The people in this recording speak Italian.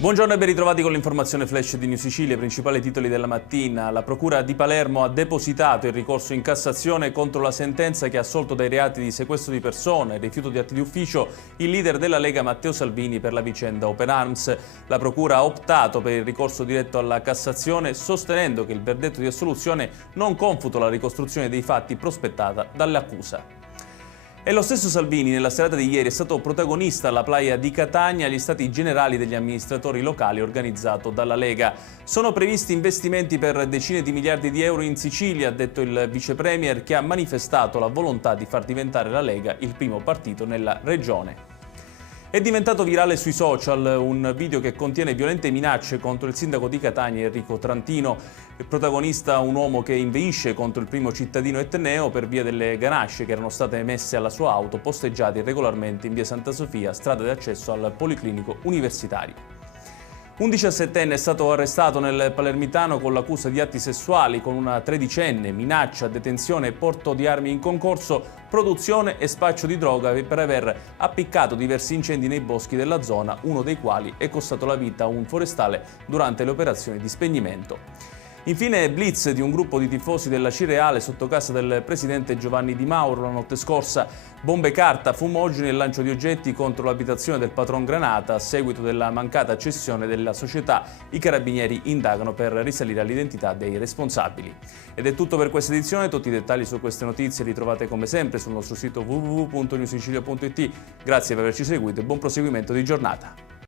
Buongiorno e ben ritrovati con l'informazione flash di New Sicilia, i principali titoli della mattina. La Procura di Palermo ha depositato il ricorso in Cassazione contro la sentenza che ha assolto dai reati di sequestro di persone e rifiuto di atti di ufficio il leader della Lega Matteo Salvini per la vicenda Open Arms. La Procura ha optato per il ricorso diretto alla Cassazione, sostenendo che il verdetto di assoluzione non confuta la ricostruzione dei fatti prospettata dall'accusa. E lo stesso Salvini nella serata di ieri è stato protagonista alla playa di Catania agli stati generali degli amministratori locali organizzato dalla Lega. Sono previsti investimenti per decine di miliardi di euro in Sicilia, ha detto il vice premier, che ha manifestato la volontà di far diventare la Lega il primo partito nella regione. È diventato virale sui social un video che contiene violente minacce contro il sindaco di Catania Enrico Trantino. Il protagonista un uomo che inveisce contro il primo cittadino etneo per via delle ganasce che erano state emesse alla sua auto posteggiate irregolarmente in via Santa Sofia, strada di accesso al Policlinico Universitario. Un 17enne è stato arrestato nel Palermitano con l'accusa di atti sessuali con una 13enne, minaccia, detenzione e porto di armi in concorso, produzione e spaccio di droga per aver appiccato diversi incendi nei boschi della zona, uno dei quali è costato la vita a un forestale durante le operazioni di spegnimento. Infine blitz di un gruppo di tifosi della Cireale sotto casa del presidente Giovanni Di Mauro la notte scorsa, bombe carta, fumogeni e lancio di oggetti contro l'abitazione del patron Granata a seguito della mancata cessione della società. I carabinieri indagano per risalire all'identità dei responsabili. Ed è tutto per questa edizione, tutti i dettagli su queste notizie li trovate come sempre sul nostro sito www.newsicilia.it. Grazie per averci seguito e buon proseguimento di giornata.